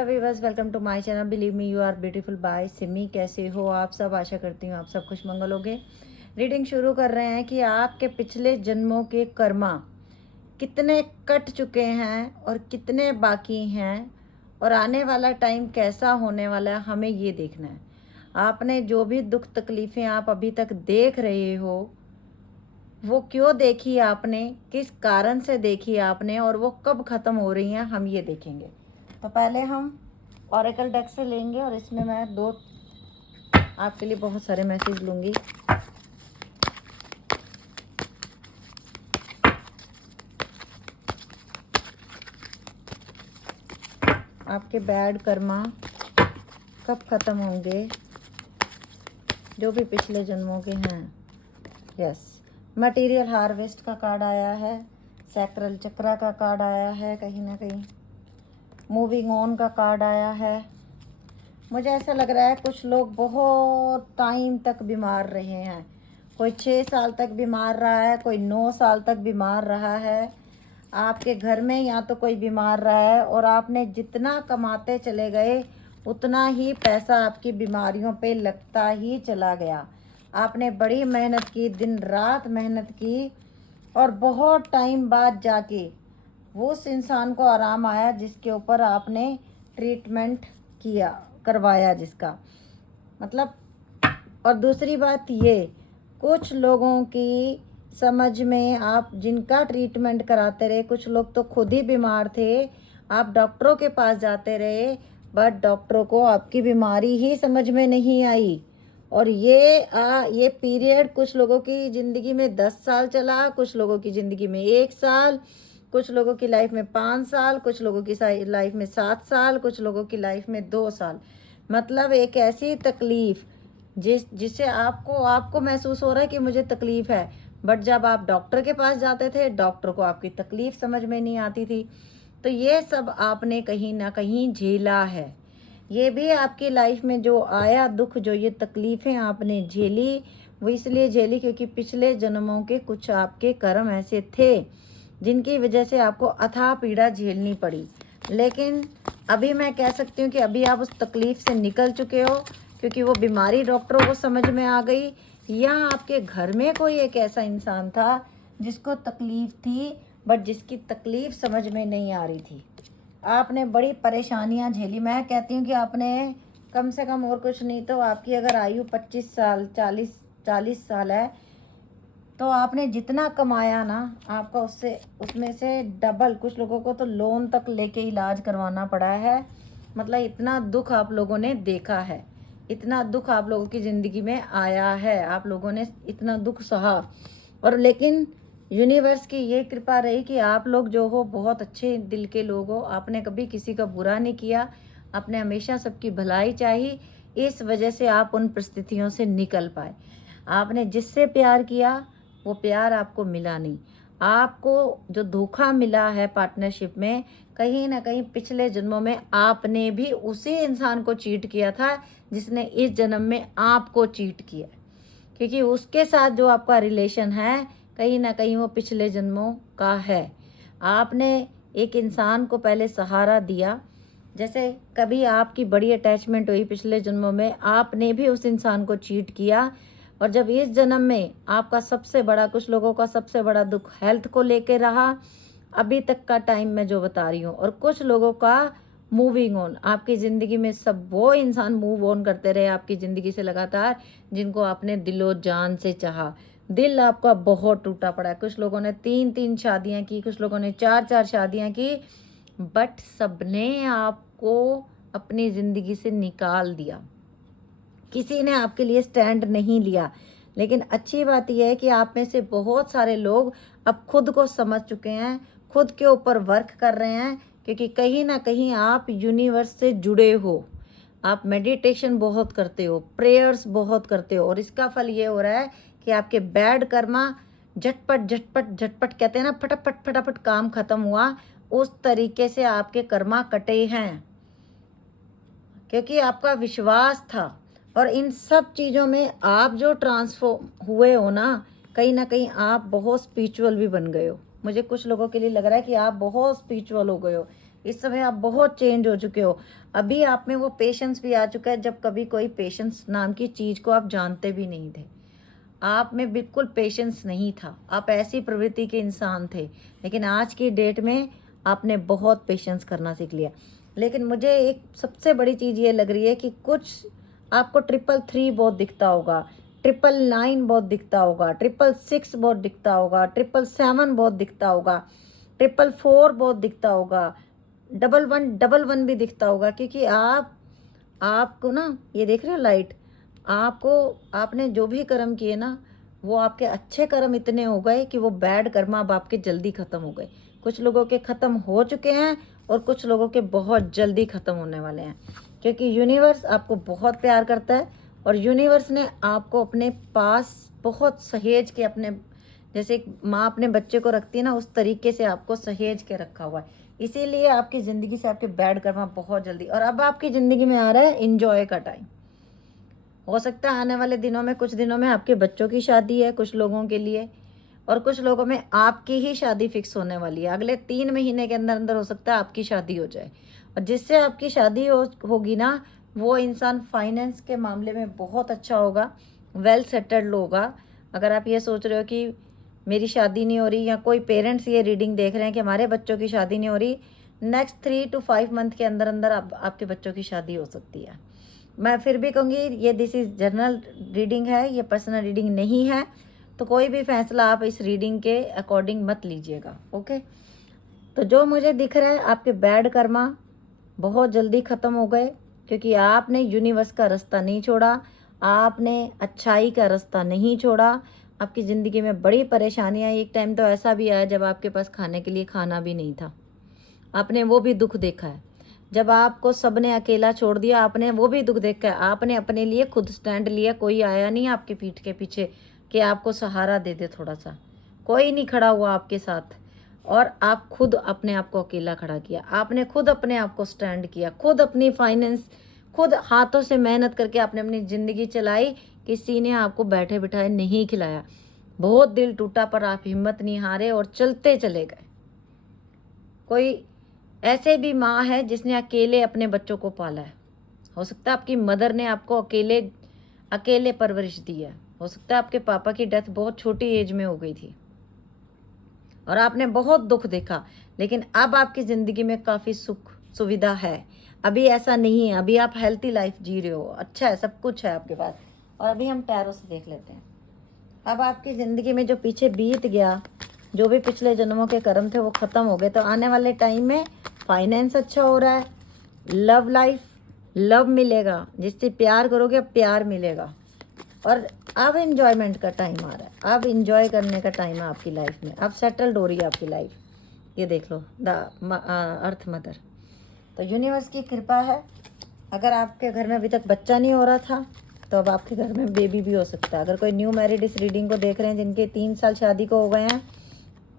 Viewers, welcome to my channel. Believe me you are beautiful by Simi. कैसे हो आप सब? आशा करती हूँ आप सब खुश मंगल होगे। रीडिंग शुरू कर रहे हैं कि आपके पिछले जन्मों के कर्मा कितने कट चुके हैं और कितने बाकी हैं, और आने वाला टाइम कैसा होने वाला है, हमें ये देखना है। आपने जो भी दुख तकलीफ़ें आप अभी तक देख रहे हो, वो क्यों देखी आपने, किस कारण से देखी आपने, और वो कब ख़त्म हो रही हैं, हम ये देखेंगे। तो पहले हम ऑरेकल डेक से लेंगे और इसमें मैं दो आपके लिए बहुत सारे मैसेज लूँगी। आपके बैड कर्मा कब ख़त्म होंगे, जो भी पिछले जन्मों के हैं। यस, मटेरियल हार्वेस्ट का कार्ड आया है, सैक्रल चक्रा का कार्ड आया है, कहीं ना कहीं मूविंग ऑन का कार्ड आया है। मुझे ऐसा लग रहा है कुछ लोग बहुत टाइम तक बीमार रहे हैं। कोई 6 साल तक बीमार रहा है, कोई 9 साल तक बीमार रहा है। आपके घर में या तो कोई बीमार रहा है, और आपने जितना कमाते चले गए उतना ही पैसा आपकी बीमारियों पे लगता ही चला गया। आपने बड़ी मेहनत की, दिन रात मेहनत की, और बहुत टाइम बाद जाके वो उस इंसान को आराम आया जिसके ऊपर आपने ट्रीटमेंट किया, करवाया, जिसका मतलब। और दूसरी बात ये, कुछ लोगों की समझ में आप जिनका ट्रीटमेंट कराते रहे, कुछ लोग तो खुद ही बीमार थे, आप डॉक्टरों के पास जाते रहे, बट डॉक्टरों को आपकी बीमारी ही समझ में नहीं आई। और ये पीरियड कुछ लोगों की ज़िंदगी में 10 साल चला, कुछ लोगों की ज़िंदगी में 1 साल, कुछ लोगों की लाइफ में 5 साल, कुछ लोगों की लाइफ में 7 साल, कुछ लोगों की लाइफ में 2 साल। मतलब एक ऐसी तकलीफ़ जिससे आपको महसूस हो रहा है कि मुझे तकलीफ़ है, बट जब आप डॉक्टर के पास जाते थे, डॉक्टर को आपकी तकलीफ़ समझ में नहीं आती थी। तो ये सब आपने कहीं ना कहीं झेला है। ये भी आपकी लाइफ में जो आया दुख, जो ये तकलीफ़ें आपने झेली, वो इसलिए झेली क्योंकि पिछले जन्मों के कुछ आपके कर्म ऐसे थे जिनकी वजह से आपको अथाह पीड़ा झेलनी पड़ी। लेकिन अभी मैं कह सकती हूँ कि अभी आप उस तकलीफ़ से निकल चुके हो, क्योंकि वो बीमारी डॉक्टरों को समझ में आ गई, या आपके घर में कोई एक ऐसा इंसान था जिसको तकलीफ़ थी, बट जिसकी तकलीफ़ समझ में नहीं आ रही थी। आपने बड़ी परेशानियां झेली। मैं कहती हूँ कि आपने कम से कम, और कुछ नहीं तो आपकी अगर आयु 25 साल 40 साल है, तो आपने जितना कमाया ना, आपका उसमें से डबल, कुछ लोगों को तो लोन तक लेके इलाज करवाना पड़ा है। मतलब इतना दुख आप लोगों ने देखा है, इतना दुख आप लोगों की ज़िंदगी में आया है, आप लोगों ने इतना दुख सहा। और लेकिन यूनिवर्स की ये कृपा रही कि आप लोग जो हो बहुत अच्छे दिल के लोग हो। आपने कभी किसी का बुरा नहीं किया, आपने हमेशा सबकी भलाई चाही। इस वजह से आप उन परिस्थितियों से निकल पाए। आपने जिससे प्यार किया वो प्यार आपको मिला नहीं। आपको जो धोखा मिला है पार्टनरशिप में, कहीं ना कहीं पिछले जन्मों में आपने भी उसी इंसान को चीट किया था जिसने इस जन्म में आपको चीट किया, क्योंकि उसके साथ जो आपका रिलेशन है कहीं ना कहीं वो पिछले जन्मों का है। आपने एक इंसान को पहले सहारा दिया, जैसे कभी आपकी बड़ी अटैचमेंट हुई पिछले जन्मों में, आपने भी उस इंसान को चीट किया। और जब इस जन्म में आपका सबसे बड़ा, कुछ लोगों का सबसे बड़ा दुख हेल्थ को लेके रहा, अभी तक का टाइम मैं जो बता रही हूँ, और कुछ लोगों का मूविंग ऑन। आपकी ज़िंदगी में सब वो इंसान मूव ऑन करते रहे आपकी ज़िंदगी से लगातार, जिनको आपने दिलो जान से चाहा। दिल आपका बहुत टूटा पड़ा है। कुछ लोगों ने 3-3 शादियाँ की, कुछ लोगों ने 4-4 शादियाँ की, बट सबने आपको अपनी ज़िंदगी से निकाल दिया। किसी ने आपके लिए स्टैंड नहीं लिया। लेकिन अच्छी बात यह है कि आप में से बहुत सारे लोग अब खुद को समझ चुके हैं, खुद के ऊपर वर्क कर रहे हैं, क्योंकि कहीं ना कहीं आप यूनिवर्स से जुड़े हो। आप मेडिटेशन बहुत करते हो, प्रेयर्स बहुत करते हो, और इसका फल ये हो रहा है कि आपके बैड कर्मा झटपट झटपट झटपट, कहते हैं ना, फटाफट फटाफट काम खत्म हुआ, उस तरीके से आपके कर्मा कटे हैं, क्योंकि आपका विश्वास था। और इन सब चीज़ों में आप जो ट्रांसफॉर्म हुए हो ना कहीं आप बहुत स्पिरिचुअल भी बन गए हो। मुझे कुछ लोगों के लिए लग रहा है कि आप बहुत स्पिरिचुअल हो गए हो। इस समय आप बहुत चेंज हो चुके हो। अभी आप में वो पेशेंस भी आ चुका है, जब कभी कोई पेशेंस नाम की चीज़ को आप जानते भी नहीं थे। आप में बिल्कुल पेशेंस नहीं था, आप ऐसी प्रवृत्ति के इंसान थे, लेकिन आज की डेट में आपने बहुत पेशेंस करना सीख लिया। लेकिन मुझे एक सबसे बड़ी चीज़ ये लग रही है कि कुछ आपको 333 बहुत दिखता होगा, 999 बहुत दिखता होगा, 666 बहुत दिखता होगा, 777 बहुत दिखता होगा, 444 बहुत दिखता होगा, 1111 भी दिखता होगा, क्योंकि आपको ना, ये देख रहे हो लाइट, आपको आपने जो भी कर्म किए ना, वो आपके अच्छे कर्म इतने हो गए कि वो बैड कर्म अब आपके जल्दी ख़त्म हो गए। कुछ लोगों के ख़त्म हो चुके हैं और कुछ लोगों के बहुत जल्दी ख़त्म होने वाले हैं, क्योंकि यूनिवर्स आपको बहुत प्यार करता है और यूनिवर्स ने आपको अपने पास बहुत सहेज के, अपने जैसे एक माँ अपने बच्चे को रखती है ना, उस तरीके से आपको सहेज के रखा हुआ है। इसीलिए आपकी ज़िंदगी से आपके बैड कर्म बहुत जल्दी, और अब आपकी ज़िंदगी में आ रहा है इंजॉय का टाइम। हो सकता है आने वाले दिनों में, कुछ दिनों में आपके बच्चों की शादी है कुछ लोगों के लिए, और कुछ लोगों में आपकी ही शादी फिक्स होने वाली है। अगले 3 महीने के अंदर अंदर हो सकता है आपकी शादी हो जाए, और जिससे आपकी शादी होगी ना, वो इंसान फाइनेंस के मामले में बहुत अच्छा होगा, वेल सेटल्ड होगा। अगर आप ये सोच रहे हो कि मेरी शादी नहीं हो रही, या कोई पेरेंट्स ये रीडिंग देख रहे हैं कि हमारे बच्चों की शादी नहीं हो रही, नेक्स्ट 3 to 5 मंथ के अंदर अंदर आपके बच्चों की शादी हो सकती है। मैं फिर भी कहूँगी, ये दिस इज़ जनरल रीडिंग है, ये पर्सनल रीडिंग नहीं है, तो कोई भी फैसला आप इस रीडिंग के अकॉर्डिंग मत लीजिएगा, ओके। तो जो मुझे दिख रहा है, आपके बैड कर्मा बहुत जल्दी ख़त्म हो गए, क्योंकि आपने यूनिवर्स का रास्ता नहीं छोड़ा, आपने अच्छाई का रास्ता नहीं छोड़ा। आपकी ज़िंदगी में बड़ी परेशानियाँ, एक टाइम तो ऐसा भी आया जब आपके पास खाने के लिए खाना भी नहीं था, आपने वो भी दुख देखा है। जब आपको सबने अकेला छोड़ दिया, आपने वो भी दुख देखा है। आपने अपने लिए खुद स्टैंड लिया, कोई आया नहीं आपके पीठ के पीछे कि आपको सहारा दे दे थोड़ा सा, कोई नहीं खड़ा हुआ आपके साथ, और आप खुद अपने आप को अकेला खड़ा किया। आपने खुद अपने आप को स्टैंड किया, खुद अपनी फाइनेंस, खुद हाथों से मेहनत करके आपने अपनी ज़िंदगी चलाई। किसी ने आपको बैठे बिठाए नहीं खिलाया, बहुत दिल टूटा, पर आप हिम्मत नहीं हारे और चलते चले गए। कोई ऐसे भी माँ है जिसने अकेले अपने बच्चों को पाला है। हो सकता है आपकी मदर ने आपको अकेले अकेले परवरिश दी है। हो सकता है आपके पापा की डेथ बहुत छोटी एज में हो गई थी और आपने बहुत दुख देखा, लेकिन अब आपकी ज़िंदगी में काफ़ी सुख सुविधा है। अभी ऐसा नहीं है, अभी आप हेल्थी लाइफ जी रहे हो, अच्छा है, सब कुछ है आपके पास। और अभी हम टैरो से देख लेते हैं। अब आपकी ज़िंदगी में जो पीछे बीत गया, जो भी पिछले जन्मों के कर्म थे, वो ख़त्म हो गए। तो आने वाले टाइम में फाइनेंस अच्छा हो रहा है, लव लाइफ, लव मिलेगा, जिससे प्यार करोगे अब प्यार मिलेगा, और अब एंजॉयमेंट का टाइम आ रहा है, अब इंजॉय करने का टाइम है आपकी लाइफ में, अब सेटल्ड हो रही है आपकी लाइफ। ये देख लो, द अर्थ मदर। तो यूनिवर्स की कृपा है। अगर आपके घर में अभी तक बच्चा नहीं हो रहा था, तो अब आपके घर में बेबी भी हो सकता है। अगर कोई न्यू मैरिड इस रीडिंग को देख रहे हैं, जिनके 3 साल शादी को हो गए हैं,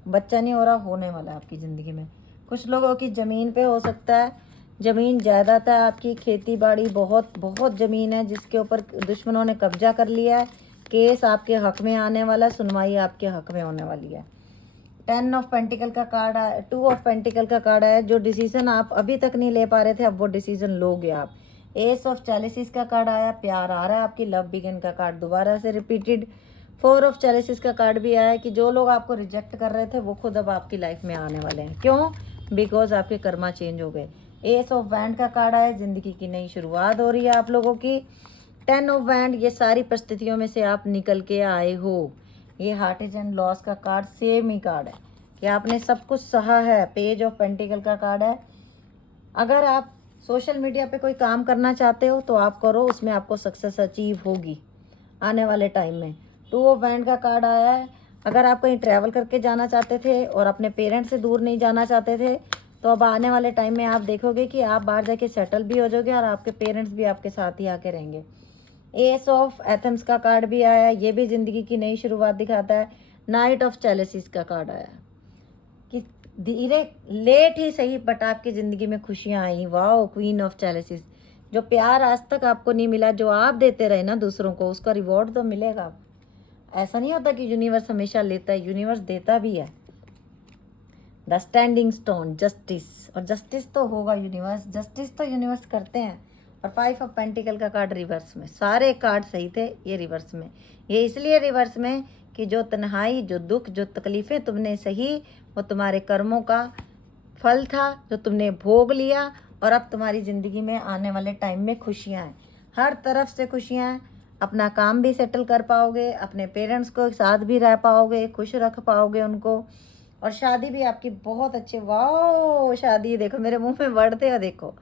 बच्चा नहीं हो रहा, होने वाला है आपकी ज़िंदगी में। कुछ लोगों की ज़मीन पे हो सकता है, ज़मीन जायदाद है आपकी, खेती बाड़ी, बहुत बहुत ज़मीन है जिसके ऊपर दुश्मनों ने कब्जा कर लिया है। केस आपके हक में आने वाला है, सुनवाई आपके हक में होने वाली है। 10 ऑफ पेंटिकल का कार्ड है, 2 ऑफ पेंटिकल का कार्ड है। जो डिसीजन आप अभी तक नहीं ले पा रहे थे, अब वो डिसीजन लोगे आप। एस ऑफ चैलिसिस का कार्ड आया, प्यार आ रहा है आपकी, लव बिगिन का कार्ड दोबारा से रिपीटेड। 4 ऑफ चैलिसिस का कार्ड भी आया है कि जो लोग आपको रिजेक्ट कर रहे थे, वो खुद अब आपकी लाइफ में आने वाले हैं। क्यों? बिकॉज आपके कर्मा चेंज हो गए। एस ऑफ वैंड का कार्ड आया, जिंदगी की नई शुरुआत हो रही है आप लोगों की। 10 ऑफ वैंड, ये सारी परिस्थितियों में से आप निकल के आए हो। ये हार्टेज एंड लॉस का कार्ड सेम ही कार्ड है कि आपने सब कुछ सहा है। पेज ऑफ पेंटिकल का कार्ड है। अगर आप सोशल मीडिया पे कोई काम करना चाहते हो तो आप करो, उसमें आपको सक्सेस अचीव होगी आने वाले टाइम में। 2 ऑफ वैंड का कार्ड आया है। अगर आप कहीं ट्रैवल करके जाना चाहते थे और अपने पेरेंट्स से दूर नहीं जाना चाहते थे, तो अब आने वाले टाइम में आप देखोगे कि आप बाहर जाके सेटल भी हो जाओगे और आपके पेरेंट्स भी आपके साथ ही आके रहेंगे। एस ऑफ एथम्स का कार्ड भी आया है, ये भी ज़िंदगी की नई शुरुआत दिखाता है। नाइट ऑफ चैलिसिस का कार्ड आया कि धीरे लेट ही सही बट आपकी ज़िंदगी में खुशियाँ आई। Wow, queen of chalices. जो प्यार आज तक आपको नहीं मिला, जो आप देते रहे ना दूसरों को, उसका रिवॉर्ड तो मिलेगा। ऐसा नहीं होता कि यूनिवर्स हमेशा लेता है, यूनिवर्स देता भी है। द स्टैंडिंग स्टोन, जस्टिस, और जस्टिस तो होगा यूनिवर्स, जस्टिस तो यूनिवर्स करते हैं। और 5 ऑफ पेंटिकल का कार्ड रिवर्स में, सारे कार्ड सही थे, ये रिवर्स में। ये इसलिए रिवर्स में कि जो तन्हाई, जो दुख, जो तकलीफ़ें तुमने सही, वो तुम्हारे कर्मों का फल था जो तुमने भोग लिया। और अब तुम्हारी ज़िंदगी में आने वाले टाइम में खुशियाँ हैं, हर तरफ से खुशियाँ हैं। अपना काम भी सेटल कर पाओगे, अपने पेरेंट्स को साथ भी रह पाओगे, खुश रख पाओगे उनको। और शादी भी आपकी बहुत अच्छे, वाह शादी, देखो मेरे मुंह में बढ़ते हो, देखो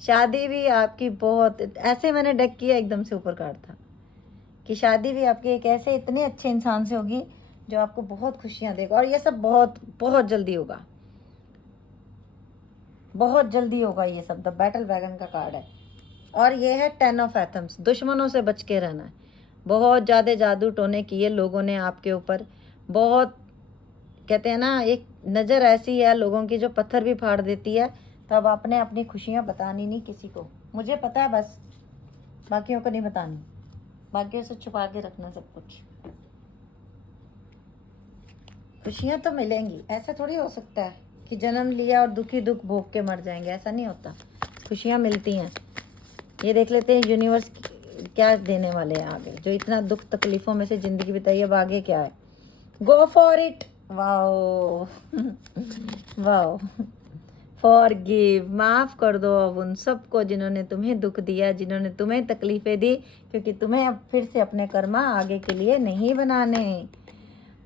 शादी भी आपकी बहुत, ऐसे मैंने डेक किया एकदम से ऊपर कार्ड था कि शादी भी आपके एक ऐसे इतने अच्छे इंसान से होगी जो आपको बहुत खुशियाँ देगा। और ये सब बहुत बहुत जल्दी होगा, बहुत जल्दी होगा ये सब। द बैटल वैगन का कार्ड है और ये है 10 ऑफ एथम्स। दुश्मनों से बच के रहना है। बहुत ज़्यादा जादू टोने किए लोगों ने आपके ऊपर, बहुत, कहते हैं ना एक नज़र ऐसी है लोगों की जो पत्थर भी फाड़ देती है। तो अब आपने अपनी खुशियाँ बतानी नहीं किसी को, मुझे पता है बस, बाकियों को नहीं बतानी, बाकियों से छुपा के रखना सब कुछ। खुशियाँ तो मिलेंगी, ऐसा थोड़ी हो सकता है कि जन्म लिया और दुखी दुख भोग के मर जाएंगे, ऐसा नहीं होता, खुशियाँ मिलती हैं। ये देख लेते हैं यूनिवर्स क्या देने वाले हैं आगे, जो इतना दुख तकलीफ़ों में से ज़िंदगी बिताई, अब आगे क्या है। Go for it, wow wow. Forgive, माफ़ कर दो अब उन सबको जिन्होंने तुम्हें दुख दिया, जिन्होंने तुम्हें तकलीफ़ें दी, क्योंकि तुम्हें अब फिर से अपने कर्मा आगे के लिए नहीं बनाने।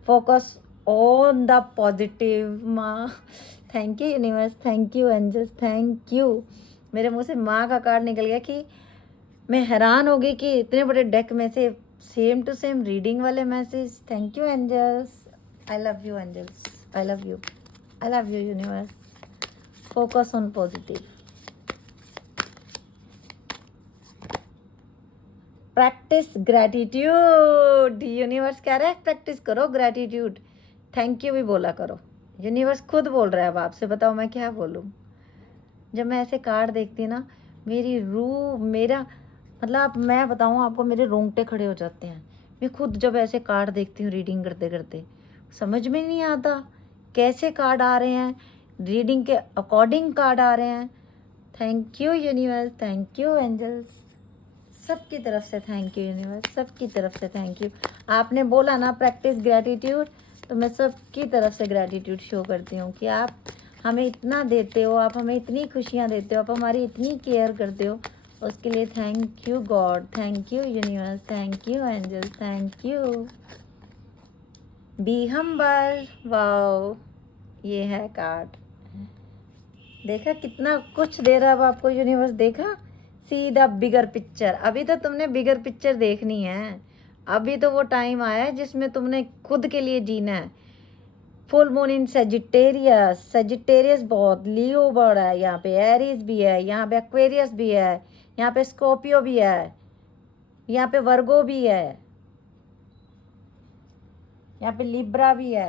Focus on the positive. माँ, thank you universe, thank you angels, thank you. मेरे मुंह से माँ का कार्ड निकल गया कि मैं हैरान हो गई कि इतने बड़े डेक में से सेम टू सेम रीडिंग वाले message. Thank you angels, I love you angels, I love you, I love you universe. Focus on positive. Practice gratitude, universe कह रहा है प्रैक्टिस करो ग्रैटिट्यूड। थैंक यू भी बोला करो, यूनिवर्स खुद बोल रहा है। अब आपसे बताओ मैं क्या बोलूँ। जब मैं ऐसे कार्ड देखती ना, मेरी रूह, मेरा मतलब मैं बताऊँ आपको, मेरे रोंगटे खड़े हो जाते हैं। मैं खुद जब ऐसे कार्ड देखती हूँ रीडिंग करते करते, समझ में नहीं आता कैसे कार्ड आ रहे हैं, रीडिंग के अकॉर्डिंग कार्ड आ रहे हैं। Thank you universe, thank you angels, सबकी तरफ से थैंक यू यूनिवर्स, सबकी तरफ से थैंक यू। आपने बोला ना प्रैक्टिस ग्रैटिट्यूड, तो मैं सबकी तरफ से ग्रैटिट्यूड शो करती हूँ कि आप हमें इतना देते हो, आप हमें इतनी खुशियाँ देते हो, आप हमारी इतनी केयर करते हो, उसके लिए thank you God, thank you universe, thank you angels, thank you. Be humble, wow, ये है कार्ड। देखा कितना कुछ दे रहा है अब आपको यूनिवर्स, देखा। See the bigger picture. अभी तो तुमने बिगर पिक्चर देखनी है, अभी तो वो टाइम आया है जिसमें तुमने खुद के लिए जीना है। फुल मून इन सेजिटेरियस, सेजिटेरियस बहुत, लियो बड़ा है यहाँ पे, एरीज भी है यहाँ पे, एक्वेरियस भी है यहाँ पे, स्कॉर्पियो भी है यहाँ पे, वर्गो भी है यहाँ पे, लिब्रा भी है।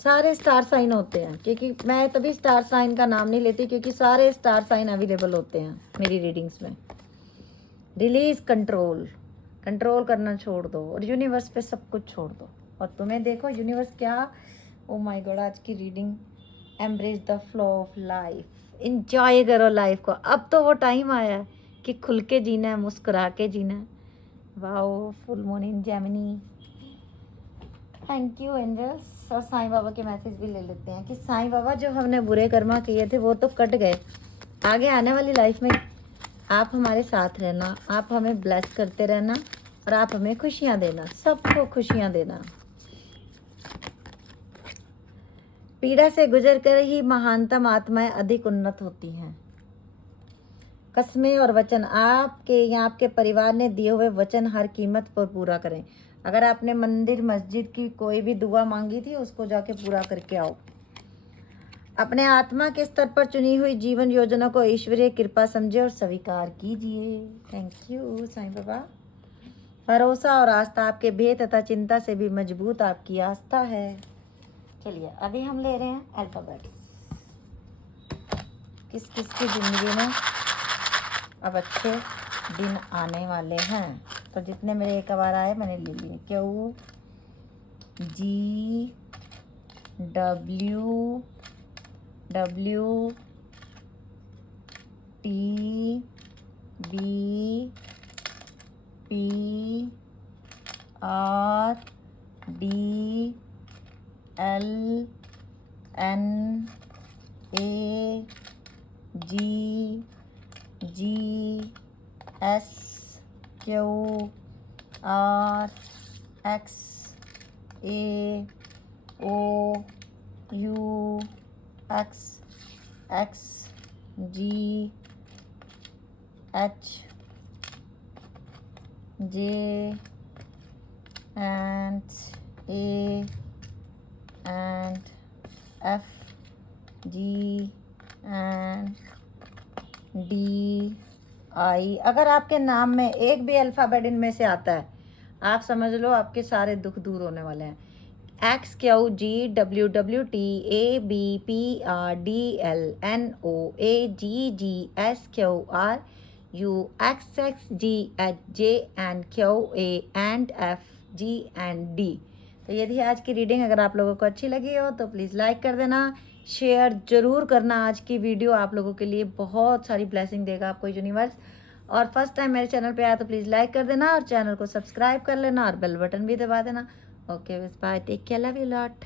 सारे स्टार साइन होते हैं, क्योंकि मैं तभी स्टार साइन का नाम नहीं लेती क्योंकि सारे स्टार साइन अवेलेबल होते हैं मेरी रीडिंग्स में। रिलीज कंट्रोल, कंट्रोल करना छोड़ दो और यूनिवर्स पे सब कुछ छोड़ दो। और तुम्हें देखो यूनिवर्स क्या, ओ माय गॉड, आज की reading, embrace the flow of life, enjoy करो लाइफ को। अब तो वो टाइम आया है कि खुल के जीना है, मुस्कुरा के जीना है। Wow, full moon in Gemini, thank you angels. और साईं बाबा के मैसेज भी ले लेते हैं कि साईं बाबा जो हमने बुरे कर्मा किए थे वो तो कट गए, आगे आने वाली लाइफ में आप हमारे साथ रहना, आप हमें ब्लेस करते रहना और आप हमें खुशियाँ देना, सबको खुशियाँ देना। पीड़ा से गुजर कर ही महानतम आत्माएं अधिक उन्नत होती हैं। कस्में और वचन, आपके या आपके परिवार ने दिए हुए वचन हर कीमत पर पूरा करें। अगर आपने मंदिर मस्जिद की कोई भी दुआ मांगी थी उसको जाके पूरा करके आओ। अपने आत्मा के स्तर पर चुनी हुई जीवन योजना को ईश्वरीय कृपा समझे और स्वीकार कीजिए। Thank you Sai Baba. भरोसा और आस्था, आपके भेद तथा चिंता से भी मजबूत आपकी आस्था है। चलिए अभी हम ले रहे हैं अल्फाबेट्स। किस किस की ज़िंदगी में अब अच्छे दिन आने वाले हैं, तो जितने मेरे एक बार आए मैंने ले लिए। Q, ji, W W T B P R D L N A G G S Q R X A O U X X G H J and A and F G and D I। अगर आपके नाम में एक भी alphabet इनमें से आता है, आप समझ लो आपके सारे दुख दूर होने वाले हैं। X Q G W W T A B P R D L N O A G G S Q R U X X G H J and Q A and F G and D। तो ये थी आज की reading. अगर आप लोगों को अच्छी लगी हो तो प्लीज़ लाइक कर देना, शेयर ज़रूर करना। आज की वीडियो आप लोगों के लिए बहुत सारी ब्लेसिंग देगा आपको यूनिवर्स। और फर्स्ट टाइम मेरे चैनल पे आया तो प्लीज़ लाइक कर देना और चैनल को सब्सक्राइब कर लेना और बेल बटन भी दबा देना। ओके बस bye, take care, love you lot.